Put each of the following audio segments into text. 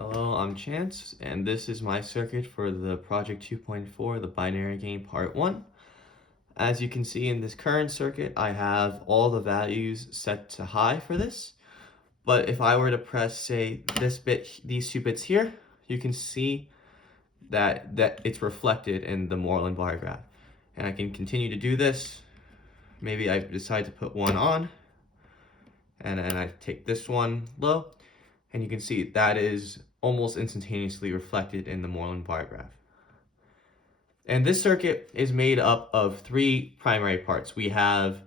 Hello, I'm Chance, and this is my circuit for the Project 2.4, the Binary Game Part 1. As you can see in this current circuit, I have all the values set to high for this. But if I were to press, say, this bit, these two bits here, you can see that it's reflected in the Moreland bar graph. And I can continue to do this. Maybe I decide to put one on, and I take this one low, and you can see that is almost instantaneously reflected in the Moreland bar graph. And this circuit is made up of three primary parts. We have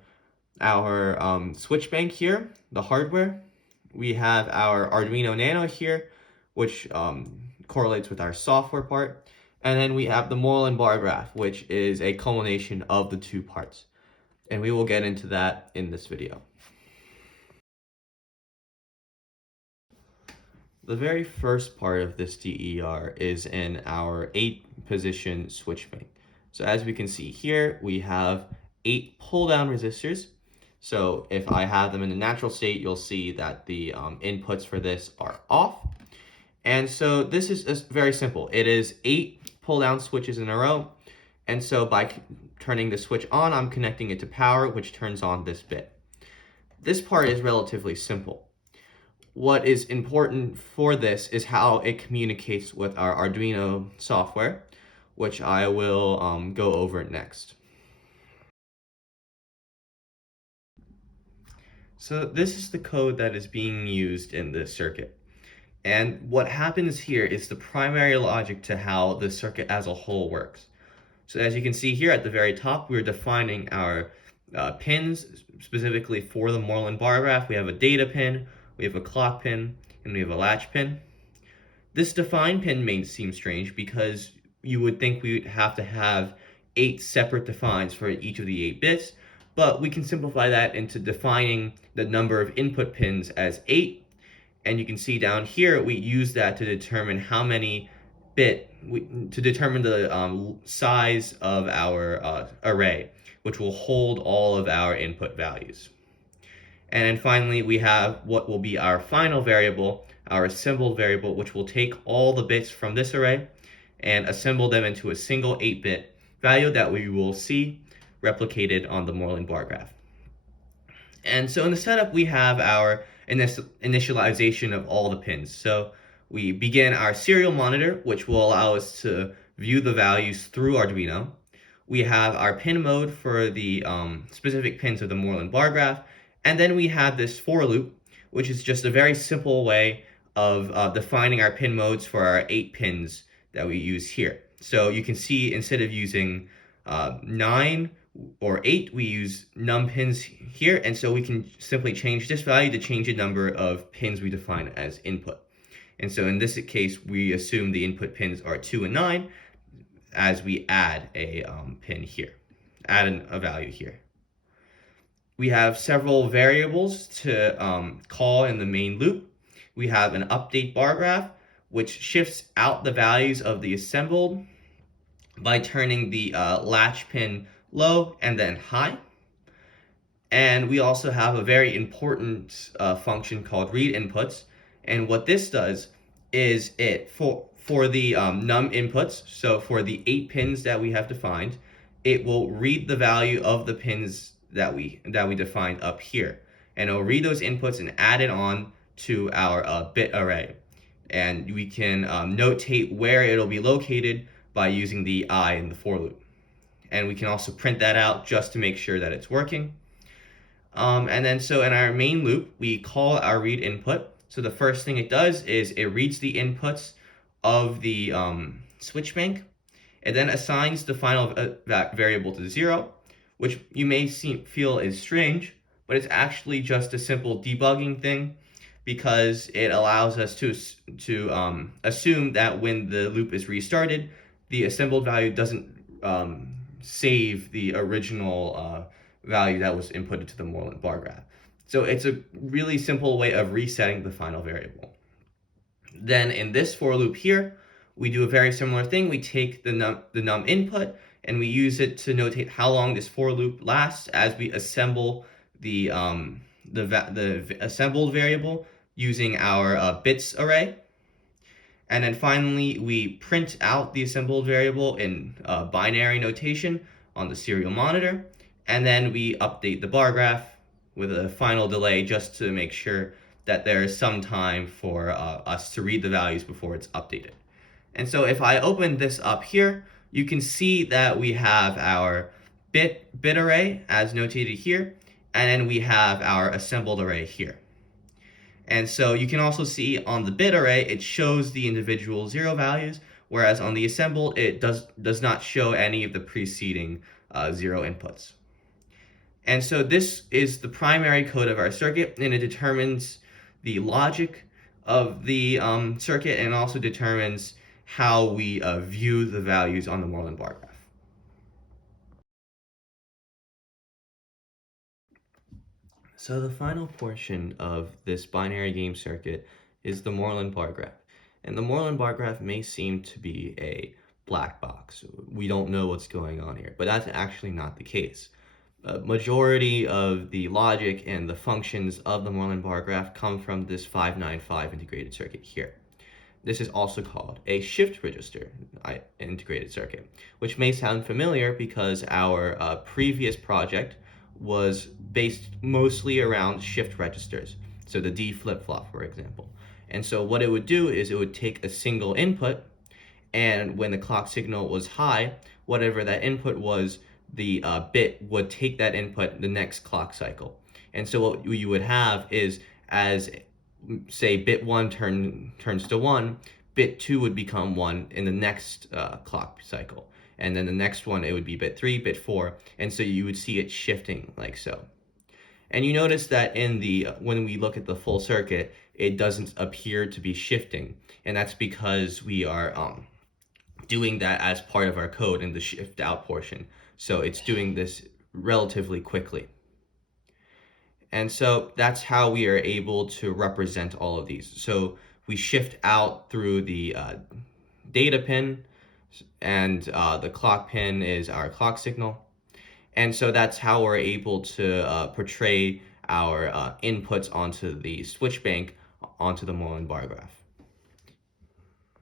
our switch bank here, the hardware. We have our Arduino Nano here, which correlates with our software part. And then we have the Moreland bar graph, which is a culmination of the two parts. And we will get into that in this video. The very first part of this DER is in our 8-position switch bank. So as we can see here, we have 8 pull-down resistors. So if I have them in the natural state, you'll see that the inputs for this are off. And so this is very simple. It is 8 pull-down switches in a row. And so by turning the switch on, I'm connecting it to power, which turns on this bit. This part is relatively simple. What is important for this is how it communicates with our Arduino software, which I will go over next. So this is the code that is being used in this circuit. And what happens here is the primary logic to how the circuit as a whole works. So as you can see here at the very top, we're defining our pins specifically for the Moreland bar graph. We have a data pin, we have a clock pin, and we have a latch pin. This define pin may seem strange because you would think we would have to have 8 separate defines for each of the 8 bits, but we can simplify that into defining the number of input pins as 8, and you can see down here we use that to determine how many to determine the size of our array, which will hold all of our input values. And then finally, we have what will be our final variable, our assembled variable, which will take all the bits from this array and assemble them into a single 8-bit value that we will see replicated on the Moreland bar graph. And so in the setup, we have our initialization of all the pins. So we begin our serial monitor, which will allow us to view the values through Arduino. We have our pin mode for the specific pins of the Moreland bar graph. And then we have this for loop, which is just a very simple way of defining our pin modes for our 8 pins that we use here. So you can see instead of using 9 or 8, we use num pins here. And so we can simply change this value to change the number of pins we define as input. And so in this case, we assume the input pins are 2 and 9 as we add a pin here, add a value here. We have several variables to call in the main loop. We have an update bar graph, which shifts out the values of the assembled by turning the latch pin low and then high. And we also have a very important function called read inputs. And what this does is for the num inputs, so for the 8 pins that we have defined, it will read the value of the pins that we defined up here, and it'll read those inputs and add it on to our bit array. And we can notate where it'll be located by using the I in the for loop. And we can also print that out just to make sure that it's working. And then so in our main loop, we call our read input. So the first thing it does is it reads the inputs of the switch bank. It then assigns the final variable to 0, which you may feel is strange, but it's actually just a simple debugging thing because it allows us to assume that when the loop is restarted, the assembled value doesn't save the original value that was inputted to the Moreland bar graph. So it's a really simple way of resetting the final variable. Then in this for loop here, we do a very similar thing. We take the num input and we use it to notate how long this for loop lasts as we assemble the assembled variable using our bits array. And then finally, we print out the assembled variable in binary notation on the serial monitor. And then we update the bar graph with a final delay just to make sure that there is some time for us to read the values before it's updated. And so if I open this up here, you can see that we have our bit array as notated here, and then we have our assembled array here. And so you can also see on the bit array, it shows the individual zero values, whereas on the assembled, it does not show any of the preceding zero inputs. And so this is the primary code of our circuit, and it determines the logic of the circuit and also determines how we view the values on the Moreland bar graph. So the final portion of this binary game circuit is the Moreland bar graph. And the Moreland bar graph may seem to be a black box. We don't know what's going on here, but that's actually not the case. A majority of the logic and the functions of the Moreland bar graph come from this 595 integrated circuit here. This is also called a shift register integrated circuit, which may sound familiar because our previous project was based mostly around shift registers. So the D flip-flop, for example. And so what it would do is it would take a single input, and when the clock signal was high, whatever that input was, the bit would take that input the next clock cycle. And so what you would have is, as say bit 1 turns to 1, bit 2 would become 1 in the next clock cycle. And then the next one, it would be bit 3, bit 4, and so you would see it shifting like so. And you notice that in the when we look at the full circuit, it doesn't appear to be shifting, and that's because we are doing that as part of our code in the shift out portion. So it's doing this relatively quickly. And so that's how we are able to represent all of these. So we shift out through the data pin, and the clock pin is our clock signal. And so that's how we're able to portray our inputs onto the switch bank onto the Moreland bar graph.